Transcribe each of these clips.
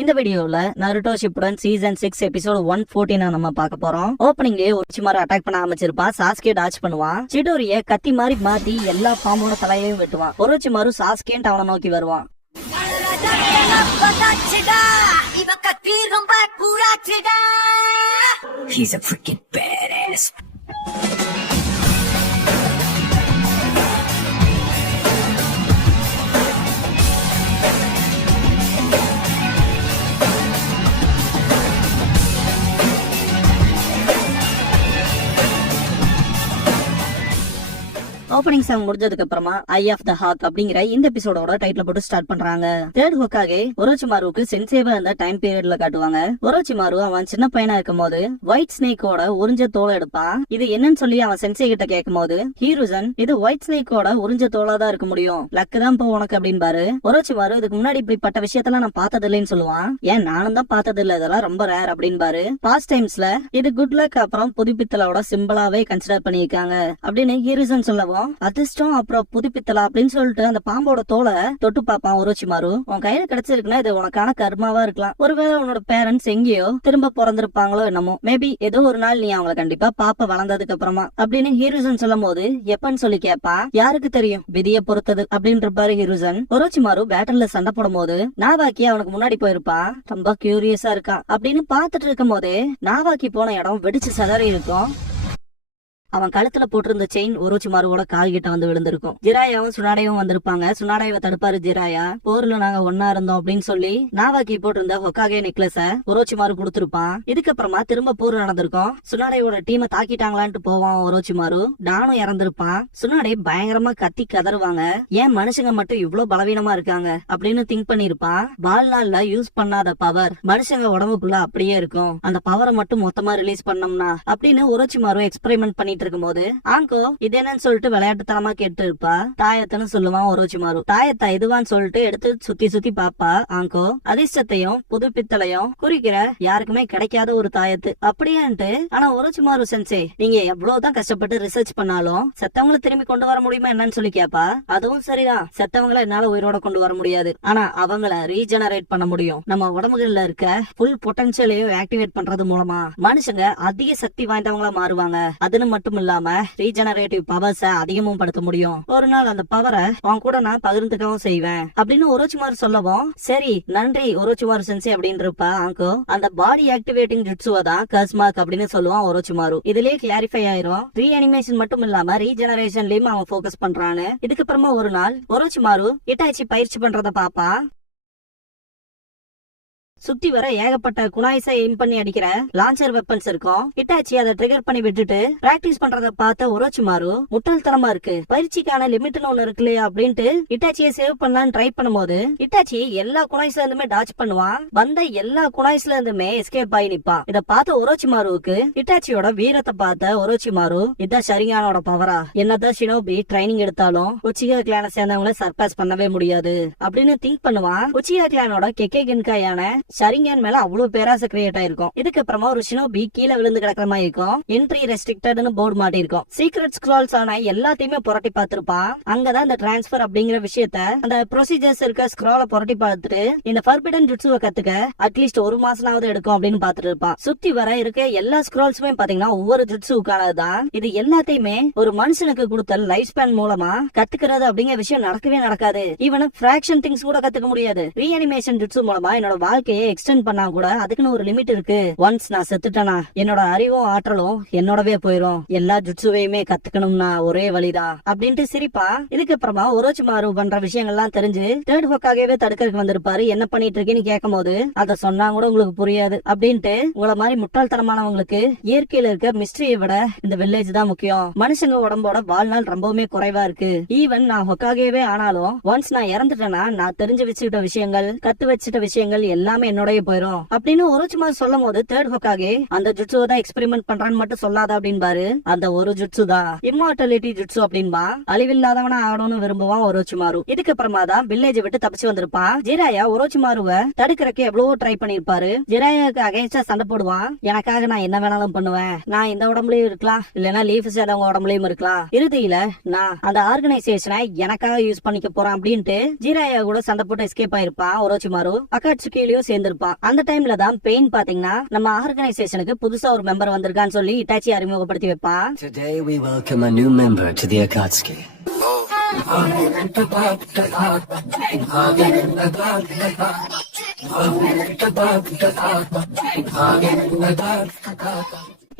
இந்த வீடியோல Naruto Shippuden season 6 episode 114 நம்ம பார்க்க போறோம். ஓப்பனிங்லயே ஒரோச்சிமாரு அட்டாக் பண்ண ஆரம்பிச்சிருப்பா. சாஸ்கே டாச் பண்ணுவான். சிடோரிய கத்தி மாதிரி மாத்தி எல்லா பாம்போட தலையையும் வெட்டுவான். ஒரோச்சிமாரு சாஸ்கேன்ட்டு அவனை நோக்கி வருவான். He's a freaking badass. Opening song முடிஞ்சதுக்கு அப்புறமா ஐ ஆஃப் த ஹாக் அப்படிங்கிற இந்த எபிசோடோட டைட்டில் போட்டு ஸ்டார்ட் பண்றாங்க. தேர்ட் ஹோக்காகே ஒரோச்சிமாருக்கு சென்சேவா இருந்த டைம் பீரியட்ல காட்டுவாங்க. ஒரோச்சிமாரு அவன் சின்ன பையனா இருக்கும் போது ஒயிட் ஸ்னேக்கோட உறிஞ்ச தோலை எடுப்பான். இது என்னன்னு சொல்லி அவன் சென்சே கிட்ட கேட்கும் போது ஹீரோசன் இது ஒயிட் ஸ்னேக்கோட உறிஞ்ச தோலா தான் இருக்க முடியும், லக்கு தான் போ உனக்கு அப்படின்பாரு. ஒரோச்சிமாரு இதுக்கு முன்னாடி இப்படிப்பட்ட விஷயத்தெல்லாம் நான் பார்த்தது இல்லைன்னு சொல்லுவான். ஏன் நானும் தான் பார்த்தது இல்ல, இதெல்லாம் ரொம்ப ரேர் அப்படின்பாரு. பாஸ்ட் டைம்ஸ்ல இது குட் லக் அப்புறம் புதுப்பித்தலோட சிம்பிளாவே கன்சிடர் பண்ணிருக்காங்க அப்படின்னு ஹீரோசன் சொல்லவும் அதிர்ஷ்டம் அப்புறம் புதுப்பித்தலா அப்படின்னு சொல்லிட்டு அந்த பாம்போட தோலை தொட்டு பாப்பான் ஒரோச்சிமாரு. உன் கையில கிடைச்சிருக்குன்னா இது உனக்கான கர்மாவா இருக்கலாம். ஒருவேளை உன்னோட பேரண்ட்ஸ் எங்கேயோ திரும்ப பிறந்திருப்பாங்களோ என்னமோ, மேபி ஏதோ ஒரு நாள் நீ அவங்களை கண்டிப்பா பாப்ப வளர்ந்ததுக்கு அப்புறமா அப்படின்னு ஹீரோசன் சொல்லும் போது எப்பன்னு சொல்லி கேப்பா. யாருக்கு தெரியும், விதியை பொறுத்தது அப்படின்னு இருப்பாரு ஹீரோசன். ஒரோச்சிமாரு பேட்டர்ல சண்டை போடும் போது நாவாக்கி அவனுக்கு முன்னாடி போயிருப்பா. ரொம்ப கியூரியஸா இருக்கா அப்படின்னு பாத்துட்டு இருக்கும் போதே நாவாக்கி போன இடம் வெடிச்சு சதறி இருக்கும். அவன் கழுத்துல போட்டிருந்த செயின் ஒரோச்சிமாருவோட கால் கிட்ட வந்து விழுந்திருக்கும். ஜிராயாவும் சுனாடையும் வந்திருப்பாங்க. சுனாடையவை தடுப்பாரு ஜிராயா. போர்ல நாங்க ஒன்னா இருந்தோம் அப்படின்னு சொல்லி நாவாக்கி போட்டிருந்த ஹொக்காகே நெக்லஸ ஒரோச்சிமாரு கொடுத்திருப்பான். இதுக்கப்புறமா திரும்ப போர் நடந்திருக்கும். சுனாடையோட டீமை தாக்கிட்டாங்களான்ட்டு போவான் ஒரோச்சிமாரு. நானும் இறந்திருப்பான். சுனாடை பயங்கரமா கத்தி கதறுவாங்க. ஏன் மனுஷங்க மட்டும் இவ்வளவு பலவீனமா இருக்காங்க அப்படின்னு திங்க் பண்ணிருப்பான். வாழ்நாள்ல யூஸ் பண்ணாத பவர் மனுஷங்க உடம்புக்குள்ள அப்படியே இருக்கும். அந்த பவரை மட்டும் மொத்தமா ரிலீஸ் பண்ணோம்னா அப்படின்னு ஒரோச்சிமாரு எக்ஸ்பெரிமெண்ட் பண்ணிட்டு இருக்கும்போது ஆங்கோ இது என்னன்னு சொல்லிட்டு விளையாட்டுத்தனமா கேட்டு இருப்பா. தாயத்தன்னு சொல்லுவான் ஒரோச்சிமாரு. தாயத்தா இதுவான்னு சொல்லிட்டு எடுத்து சுத்தி சுத்தி பாப்பா ஆங்கோ. அதிர்ஷ்டத்தையும் புதுப்பித்தலையும் குறிக்கிற யாருக்குமே கிடைக்காத ஒரு தாயத்து அப்படியான்ட்டு. ஆனா ஒரோச்சிமாரு சென்சே நீங்க எவ்வளவுதான் கஷ்டப்பட்டு ரிசர்ச் பண்ணாலும் செத்தவங்களை திரும்பி கொண்டு வர முடியுமா என்னன்னு சொல்லி கேப்பா. அதுவும் சரிதான், செத்தவங்களை என்னால உயிரோட கொண்டு வர முடியாது, ஆனா அவங்கள ரீஜெனரேட் பண்ண முடியும். நம்ம உடம்புகள்ல இருக்க ஃபுல் பொட்டன்சியலையும் ஆக்டிவேட் பண்றது மூலமா மனுஷங்க அதிக சக்தி வாய்ந்தவங்களா மாறுவாங்க. அதுன்னு மட்டும் இல்லாம ரீஜெனரேட்டிவ் பவர்ஸ அதிகமும் படுத்த முடியும். ஒரு நாள் அந்த பவரை அவன் கூட நான் பகிர்ந்துக்கவும் செய்வேன் அப்படின்னு ஒரோச்சிமாரு சொல்லவும் சரி நன்றி ஒரோச்சிமாரு சென்சே அப்படின்னு இருப்பா ஆங்கோ. அந்த பாடி ஆக்டிவேட்டிங் ஜுட்சுவா தான் கஸ்மாக் அப்படின்னு சொல்லுவான் ஒரோச்சிமாரு. இதுலயே கிளாரிஃபை ஆயிரும். ரீ அனிமேஷன் மட்டும் இல்லாம ரீஜெனரேஷன்லயும் அவன் போக்கஸ் பண்றான்னு. இதுக்கப்புறமா ஒரு நாள் ஒரோச்சிமாரு இட்டாச்சி பயிற்சி பண்றத பாப்பா. சுத்தி வர ஏகப்பட்ட குனாய்ஸை எய்ம் பண்ணி அடிக்கிற லான்ச்சர் வெப்பன்ஸ் இருக்கும். இட்டாச்சி அதை ட்ரிகர் பண்ணி விட்டுட்டு பிராக்டிஸ் பண்றத பார்த்த ஒரோச்சிமாரு முட்டாள்தனமா இருக்கு, பயிற்சிக்கான லிமிட்னு ஒண்ணு இருக்கு இல்லையா அப்படின்ட்டு இட்டாச்சியை சேவ் பண்ணலான்னு ட்ரை பண்ணும்போது இட்டாச்சி எல்லா குனாய்ஸ்ல இருந்துமே டாச் பண்ணுவான். வந்த எல்லா குனாய்ஸ்ல இருந்துமே எஸ்கேப் ஆகி நிப்பான். இத பார்த்த ஒரோச்சிமாருவுக்கு இட்டாச்சியோட வீரத்தை பார்த்த ஒரோச்சிமாரு இதான் ஷரிங்கானோட பவரா, என்னதான் ஷினோபி ட்ரைனிங் எடுத்தாலும் உச்சிகா கிளான சேர்ந்தவங்கள சர்பாஸ் பண்ணவே முடியாது அப்படின்னு திங்க் பண்ணுவான். உச்சிகா கிளானோட கெக்கே கென்காயான ஷரிங்கான் மேல அவ்வளவு பேராசை கிரியேட் ஆயிருக்கும். இதுக்கப்புறமா ஒரு ஷினோபி கீழே விழுந்து கிடக்கிற மாதிரி இருக்கும். என்ட்ரி ரெஸ்ட்ரிக்டட்னு போர்டு மாட்டி இருக்கும். சீக்ரெட் ஸ்க்ரால்ஸ் ஆன எல்லாத்தையுமே புரட்டி பார்த்திருப்பான். அங்கதான் இந்த டிரான்ஸ்பர் அப்படிங்கிற விஷயத்த அந்த ப்ரொசீஜர்ஸ் இருக்க ஸ்க்ரால புரட்டி பார்த்துட்டு இந்த ஃபர்பிடன் ஜுட்சுவை கத்துக்க அட்லீஸ்ட் ஒரு மாசமாவது எடுக்கும் அப்படின்னு பாத்துட்டு இருப்பான். சுத்தி வர இருக்க எல்லா ஸ்க்ரால்ஸுமே பாத்தீங்கன்னா ஒவ்வொரு ஜுட்சுக்கானதுதான். இது எல்லாத்தையுமே ஒரு மனுஷனுக்கு கொடுத்த லைஃப் ஸ்பேன் மூலமா கத்துக்கிறது அப்படிங்கிற விஷயம் நடக்கவே நடக்காது. ஈவன் பிராக்ஷன் திங்ஸ் கூட கத்துக்க முடியாது. ரீஅனிமேஷன் ஜுட்சு மூலமா என்னோட வாழ்க்கையை எக்ஸ்டெண்ட் பண்ணா கூட அதுக்குன்னு ஒரு லிமிட் இருக்கு. ஒன்ஸ் நான் செத்துட்டேனா என்னோட அறிவும் ஆற்றலும் என்னோடவே போயிரும். எல்லா ஜுட்சுவையுமே கத்துக்கணும்னா ஒரே வழிதான் அப்படின்ட்டு சிரிப்பா. இதுக்கப்புறமா ஒரோச்சிமாரு பண்ற விஷயங்கள்லாம் தெரிஞ்சு தேர்ட் ஹோக்காகவே தடுக்கிறதுக்கு வந்திருப்பாரு. என்ன பண்ணிட்டு இருக்கேன்னு கேட்கும் போது அதை சொன்னா கூட உங்களுக்கு புரியாது அப்படின்ட்டு உங்களை மாதிரி முட்டாள்தனமானவங்களுக்கு இயற்கையில இருக்க மிஸ்டரியை விட இந்த வில்லேஜ் தான் முக்கியம். மனுஷங்க உடம்போட வாழ்நாள் ரொம்பவுமே குறைவா இருக்கு. ஈவன் நான் ஹோக்காகவே ஆனாலும் ஒன்ஸ் நான் இறந்துட்டேன்னா நான் தெரிஞ்சு வச்சுக்கிட்ட விஷயங்கள் கத்து வச்சுட்ட விஷயங்கள் எல்லாமே என்னோடய போயிரும் அப்படின்னு ஒரோச்சிமாரு சொல்லும் போது தேர்ட் ஹோக்காகே அந்த ஜுட்சுவை தான் எக்ஸ்பெரிமெண்ட் பண்றான்னு மட்டும் சொல்லாத அப்படின்பாரு. அந்த ஒரு ஜுட்சு தான் இம்மார்டாலிட்டி ஜுட்சு அப்படின்பா. அழிவில்லாதவனா ஆகணும்னு விரும்புவான் ஒரோச்சிமாரு. இதுக்கப்புறமா தான் வில்லேஜ் விட்டு தப்பிச்சு வந்திருப்பான். ஜிராயா ஒரோச்சிமாருவை தடுக்கிறக்கு எவ்வளவோ ட்ரை பண்ணிருப்பாரு. ஜிராயாவுக்கு அகைன்ஸ்டா சண்டை போடுவான். எனக்காக நான் என்ன வேணாலும் பண்ணுவேன், நான் இந்த உடம்புலயும் இருக்கலாம் இல்லன்னா லீஃப் சேர்ந்தவங்க உடம்புலயும் இருக்கலாம், இறுதியில நான் அந்த ஆர்கனைசேஷனை எனக்காக யூஸ் பண்ணிக்க போறேன் அப்படின்ட்டு ஜிராயா கூட சண்டை போட்டு எஸ்கேப் ஆயிருப்பான் ஒரோச்சிமாரு. அக்காட்சுகிலயும் சேர்ந்திருப்பான். அந்த டைம்ல தான் பெயின் பாத்தீங்கன்னா நம்ம ஆர்கனைசேஷனுக்கு புதுசா ஒரு மெம்பர் வந்திருக்கான்னு சொல்லி இட்டாச்சி அறிமுகப்படுத்தி வைப்பான். Today we welcome a new member to the Akatsuki.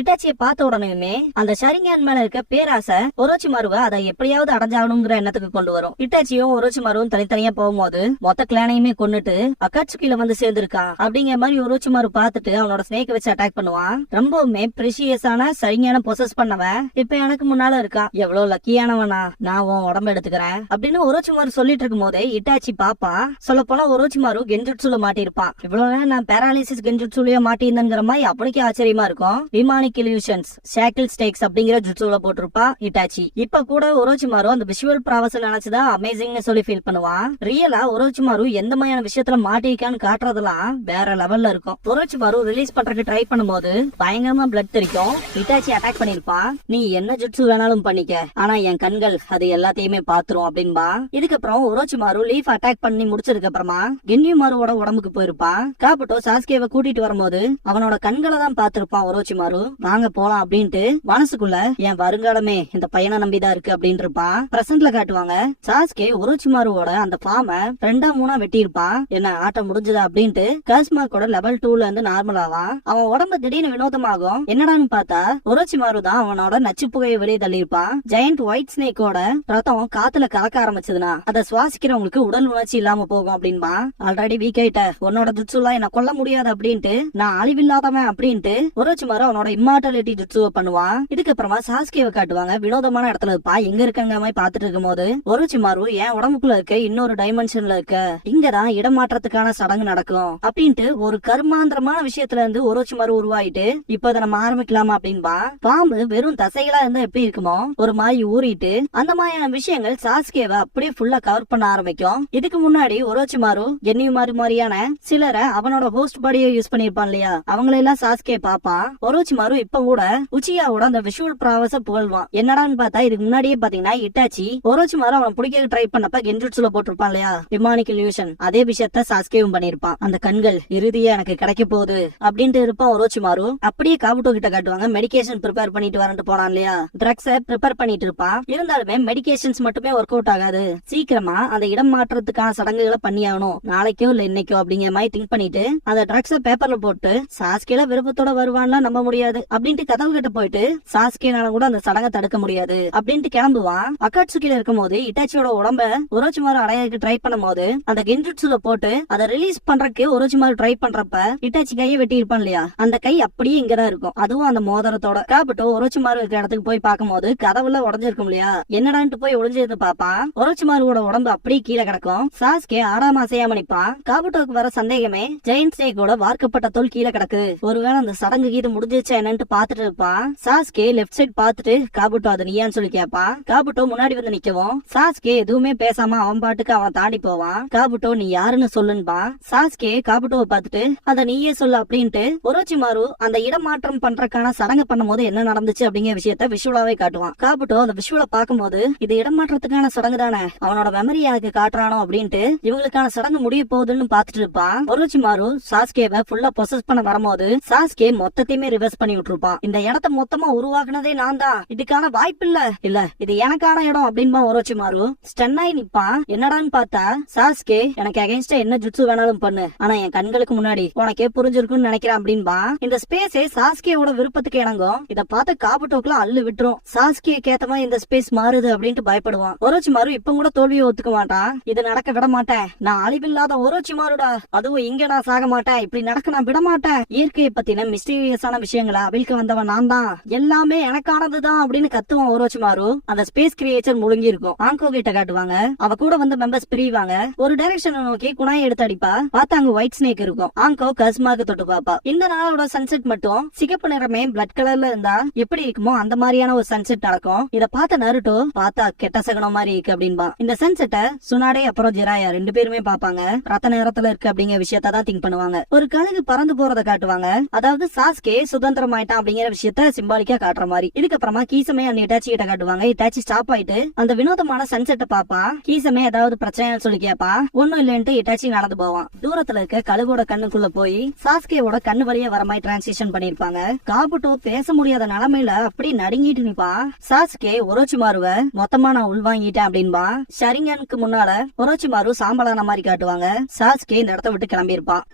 இட்டாச்சியை பார்த்த உடனேயுமே அந்த ஷரிங்கான் மேல இருக்க பேராசை ஒரோச்சிமாருவை அதை எப்படியாவது அடைஞ்சாகணுங்கிற எண்ணத்துக்கு கொண்டு வரும். இட்டாச்சியும் ஒரோச்சிமாருவும் தனித்தனியா போகும்போது மொத்த கிளானையுமே கொன்னுட்டு அக்காட்சுகில வந்து சேர்ந்திருக்கான் அப்படிங்கிற மாதிரி ஒரோச்சிமாரு பார்த்துட்டு அவனோட ஸ்னேக் வச்சு அட்டாக் பண்ணுவான். ரொம்பவுமே பிரிஷியஸான ஷரிங்கான பொசஸ் பண்ணவன் இப்ப எனக்கு முன்னால இருக்கான், எவ்வளவு லக்கியானவனா, நான் உன் உடம்பு எடுத்துக்கிறேன் அப்படின்னு ஒரோச்சிமாரு சொல்லிட்டு இருக்கும் போதே இட்டாச்சி பாப்பா. சொல்ல போனா ஒரோச்சிமாரு கென்ஜுட்சுல மாட்டிருப்பான். இவ்வளவு நேரம் நான் பேராலிசிஸ் கென்ஜுட்சுலயே மாட்டியிருந்தேங்கிற மாதிரி அவனுக்கே ஆச்சரியமா இருக்கும். ஷேக்கிள் ஸ்டேக்ஸ் அப்படிங்கிற ஜுட்சுல போட்டிருப்பா இட்டாச்சி. இப்ப கூட ஒரோச்சிமாரு அந்த விஷுவல் ப்ராவஸ் நினைச்சுதான் அமேசிங்னு சொல்லி ஃபீல் பண்ணுவான். ரியலா ஒரோச்சிமாரு எந்த மாதிரியான விஷயத்துல மாட்டிருக்கான்னு காட்டுறதெல்லாம் வேற லெவல்ல இருக்கும். ஒரோச்சிமாரு ரிலீஸ் பண்றதுக்கு ட்ரை பண்ணும்போது பயங்கரமா பிளட் தெரிக்கும். இட்டாச்சி அட்டாக் பண்ணிருப்பான். நீ என்ன ஜுட்சு வேணாலும் பண்ணிக்க, ஆனா என் கண்கள் அது எல்லாத்தையுமே பாத்துரும் அப்படின்பா. இதுக்கப்புறம் ஒரோச்சிமாரு லீஃப் அட்டாக் பண்ணி முடிச்சதுக்கு அப்புறமா கென்யுமாருவோட உடம்புக்கு போயிருப்பான். காபுட்டோ சாஸ்கேவை கூட்டிட்டு வரும்போது அவனோட கண்களை தான் பாத்திருப்பான் ஒரோச்சிமாரு. வாங்க போலாம் அப்படின்ட்டு மனசுக்குள்ள என் வருங்காலமே இந்த பையனை நம்பிதான் இருக்கு அப்படின்னு இருப்பான். பிரசன்ட்ல காட்டுவாங்க சாஸ்கே ஒரோச்சிமாருவோட அந்த ஃபார்ம 2-3 வெட்டி இருப்பான். என்ன ஆட்டம் முடிஞ்சதா அப்படின்ட்டு காஸ்மாக்கோட லெவல் 2ல இருந்து நார்மல் ஆவான். அவன் உடம்பு திடீர்னு வினோதமாகும். என்னடான்னு பார்த்தா ஒரோச்சிமாரு தான் அவனோட நச்சு புகையை வெளியே தள்ளியிருப்பான். ஜெயண்ட் ஒயிட் ஸ்னேக்கோட ரத்தம் காத்துல கலக்க ஆரம்பிச்சதுன்னா அதை சுவாசிக்கிறவங்களுக்கு உடல் உணர்ச்சி இல்லாம போகும் அப்படின்பா. ஆல்ரெடி வீக் ஆயிட்ட, உன்னோட ஜுட்சுலாம் என்ன கொல்ல முடியாது அப்படின்ட்டு, நான் அழிவில்லாதவன் அப்படின்ட்டு ஒரோச்சிமாரு அவனோட இம்மார்டாலிட்டி ஜுட்சுவை பண்ணுவான். இதுக்கப்புறமா சாஸ்கேவை காட்டுவாங்க. வினோதமான இடத்துல இருப்பா. எங்க இருக்கங்க மாதிரி பாத்துட்டு இருக்கும் போது ஒரோச்சிமாரு என் உடம்புக்குள்ள இருக்க இன்னொரு டைமென்ஷன்ல இருக்க இங்கதான் இடமாற்றத்துக்கான சடங்கு நடக்கும் அப்படின்ட்டு ஒரு கர்மாந்திரமான விஷயத்துல இருந்து ஒரோச்சிமாரு உருவாயிட்டு இப்ப அதை நம்ம ஆரம்பிக்கலாமா அப்படின்பா. பாம்பு வெறும் தசைகளா இருந்தா எப்படி இருக்குமோ ஒரு மாதிரி ஊறிட்டு அந்த மாதிரியான விஷயங்கள் சாஸ்கேவை அப்படியே ஃபுல்லா கவர் பண்ண ஆரம்பிக்கும். இதுக்கு முன்னாடி ஒரோச்சிமாரு கென்யுமாரு மாதிரியான சிலரை அவனோட ஹோஸ்ட் பாடியை யூஸ் பண்ணிருப்பான் இல்லையா, அவங்களெல்லாம் சாஸ்கே பாப்பான். ஒரோச்சிமாரு இப்ப கூட உச்சியாவோட அந்த விஷுவல் ப்ராவஸ புகழ்வான். என்னடான்னு பார்த்தா இதுக்கு முன்னாடியே பாத்தீங்கன்னா இட்டாச்சி ஒரோச்சிமாரு அவன் பிடிக்க ட்ரை பண்ணப்ப கென்ஜுட்சுல போட்டிருப்பான் இல்லையா டிமானிக் இல்யூஷன், அதே விஷயத்த சாஸ்கேவும் பண்ணிருப்பான். அந்த கண்கள் இறுதியா எனக்கு கிடைக்க போகுது அப்படின்ட்டு இருப்பான் ஒரோச்சிமாரு. அப்படியே காபுட்டோ கிட்ட காட்டுவாங்க மெடிகேஷன் ப்ரிப்பேர் பண்ணிட்டு வரட்டு போனான் இல்லையா, ட்ரக்ஸ ப்ரிப்பேர் பண்ணிட்டு இருப்பான். இருந்தாலுமே மெடிகேஷன்ஸ் மட்டுமே ஒர்க் அவுட் ஆகாது, சீக்கிரமா அந்த இடம் மாற்றத்துக்கான சடங்குகளை பண்ணியாகணும், நாளைக்கோ இல்ல இன்னைக்கோ அப்படிங்கிற மாதிரி திங்க் பண்ணிட்டு அந்த ட்ரக்ஸ பேப்பர்ல போட்டு சாஸ்கேல விருப்பத்தோட வருவான்லாம் நம்ப முடியாது அப்படின்ட்டு கதவு கிட்ட போயிட்டு சாஸ்கேனால கூட அந்த சடங்கை தடுக்க முடியாது அப்படின்ட்டு கிளம்புவான். அக்காட்சுகில இருக்கும் போது இட்டாச்சியோட உடம்ப ஒரோச்சிமாரு அடையாக்கு ட்ரை பண்ணும் போது அந்த கென்ஜுட்சுல போட்டு அதை ரிலீஸ் பண்றதுக்கு ஒரோச்சிமாரு ட்ரை பண்றப்ப இட்டாச்சி கையை வெட்டி இருப்பான் இல்லையா, அந்த கை அப்படியே இங்கதான் இருக்கும், அதுவும் அந்த மோதிரத்தோட. காபுட்டோ ஒரோச்சிமாரு இருக்கிற இடத்துக்கு போய் பார்க்கும்போது கதவுல உடஞ்சிருக்கும் இல்லையா, என்னடான்ட்டு போய் ஒளிஞ்சிருந்து பாப்பான். ஒரோச்சிமாருவோட உடம்பு அப்படியே கீழே கிடக்கும். சாஸ்கே ஆடாம அசையாம நிப்பான். காபுட்டோக்கு வர சந்தேகமே ஜெயண்ட் ஸ்னேக்கோட வார்க்கப்பட்ட தோல் கீழே கிடக்கு, ஒருவேளை அந்த சடங்கு கீது முடிஞ்சிச்சா என்னன்னு பாத்துட்டு இருப்பான். சாஸ்கே லெஃப்ட் சைட் பாத்துட்டு காபுட்டோ அது நீயான்னு சொல்லி கேட்பான். காபுட்டோ முன்னாடி வந்து நிக்கவும் சாஸ்கே எதுவுமே பேசாம அவன் பாட்டுக்கு அவன் தாண்டி போவான். காபுட்டோ நீ யாருன்னு சொல்லுன்பா. சாஸ்கே காபுட்டோவை பார்த்துட்டு அத நீயே சொல்லு அப்படின்ட்டு ஒரோச்சிமாரு அந்த இடமாற்றம் பண்றதுக்கான சடங்கு பண்ணும் போது என்ன நடந்துச்சு அப்படிங்கிற விஷயத்த விஷுவலாவே காட்டுவான். காபுட்டோ அந்த விஷுவலை பார்க்கும்போது இது இடமாற்றத்துக்கான சடங்கு தானே, அவனோட மெமரி எனக்கு காட்டுறானோ அப்படின்ட்டு இவங்களுக்கான சடங்கு முடிய போகுதுன்னு பாத்துட்டு இருப்பான். ஒரோச்சிமாரு சாஸ்கேவை ஃபுல்லா பொசஸ் பண்ண வரும்போது சாஸ்கே மொத்தத்தையுமே ரிவர்ஸ் பண்ணி விட்டுருப்பான். இந்த இடத்த மொத்தமா உருவாக்குனதே நான் தான், இதுக்கான வாய்ப்பு இல்ல இது எனக்கான இடம் அப்படின்பா ஒரோச்சிமாரு. ஸ்டன்னாய் நிப்பான். என்னடான்னு பார்த்தா சாஸ்கே எனக்கு அகைன்ஸ்டா என்ன ஜுட்சு வேணாலும் பண்ணு, ஆனா என் கண்களுக்கு முன்னாடி உனக்கே புரிஞ்சிருக்கும்னு நினைக்கிறேன் அப்படின்பா. இந்த ஸ்பேஸே சாஸ்கேவோட விருப்பத்துக்கு இணங்கும். இத பார்த்து காபுட்டோக்குலாம் அள்ளு விட்டுரும். சாஸ்கே கேத்தமா இந்த ஸ்பேஸ் மாறுது அப்படின்ட்டு பயப்படுவான். ஒரோச்சிமாரு இப்ப கூட தோல்வியை ஒத்துக்க மாட்டான். இது நடக்க விட மாட்டேன், நான் அழிவில்லாத ஒரோச்சிமாருடா, அதுவும் இங்கடா சாக மாட்டேன், இப்படி நடக்க நான் விட மாட்டேன். இயற்கையை பத்தின மிஸ்டீரியஸான விஷயங்களை அவிழ்க்க வந்தவன் நான் தான், எல்லாமே எனக்கானதுதான் அப்படின்னு கத்துவான் ஒரோச்சிமாரு. அந்த ஸ்பேஸ் கிரியேச்சர் முழுங்கி இருக்கும். ஆங்கோ கிட்ட காட்டுவாங்க. அவ கூட வந்த மெம்பர்ஸ் பிரிவாங்க. ஒரு டைரக்ஷனை நோக்கி குணாயை எடுத்து அடிப்பா. பார்த்தா அங்க ஒயிட் ஸ்னேக் இருக்கும். ஆங்கோ கஸ்மாக்கு தொட்டு பாப்பா. இந்த நாளோட சன்செட் மட்டும் சிகப்பு நிறமே பிளட் கலர்ல இருந்தா எப்படி இருக்குமோ அந்த மாதிரியான ஒரு சன்செட் நடக்கும். இத பார்த்த நருட்டோ பார்த்தா கெட்ட சகனம் மாதிரி இருக்கு அப்படின்பா. இந்த சன்செட்டை சுனாடே அப்புறம் ஜிராயா 2 பேருமே பாப்பாங்க. ரத்த நேரத்துல இருக்கு அப்படிங்கிற விஷயத்தான் திங்க் பண்ணுவாங்க. ஒரு கழுகு பறந்து போறத காட்டுவாங்க. அதாவது சாஸ்கே சுதந்திரமா ஆயிட்டான் அப்படிங்கிற விஷயத்த சிம்பாலிக்கா காட்டுற மாதிரி. இதுக்கப்புறமா கீசமே அந்த இட்டாச்சி கிட்ட காட்டுவாங்க. இட்டாச்சி ஸ்டாப் ஆயிட்டு அந்த வினோதமான சன்செட்டை பாப்பான். கீசமே ஏதாவது பிரச்சனைன்னு சொல்லி கேட்பான். ஒண்ணும் இல்லன்ட்டு இட்டாச்சி நடந்து போவான். தூரத்துல இருக்க கழுகோட கண்ணுக்குள்ள போய் சாஸ்கேவோட கண்ணு வழியா வர மாதிரி டிரான்சிஷன் பண்ணிருப்பாங்க. காபுட்டோ பேச முடியாத நிலைமையில அப்படி நடுங்கிட்டு நிப்பான். சாஸ்கே ஒரோச்சிமாருவ மொத்தமா நான் உள்வாங்கிட்டேன் அப்படின்பா. ஷரிங்கனுக்கு முன்னால ஒரோச்சிமாரு சாம்பலான மாதிரி காட்டுவாங்க. சாஸ்கே இந்த இடத்த விட்டு கிளம்பி இருப்பான்.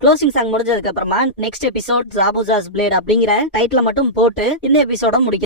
க்ளோசிங் சாங் முடிஞ்சதுக்கு அப்புறமா நெக்ஸ்ட் எபிசோட் ஜாபுஜாஸ் பிளேட் அப்படிங்கிற டைட்டில் மட்டும் போட்டு இந்த எபிசோட முடிக்கும்.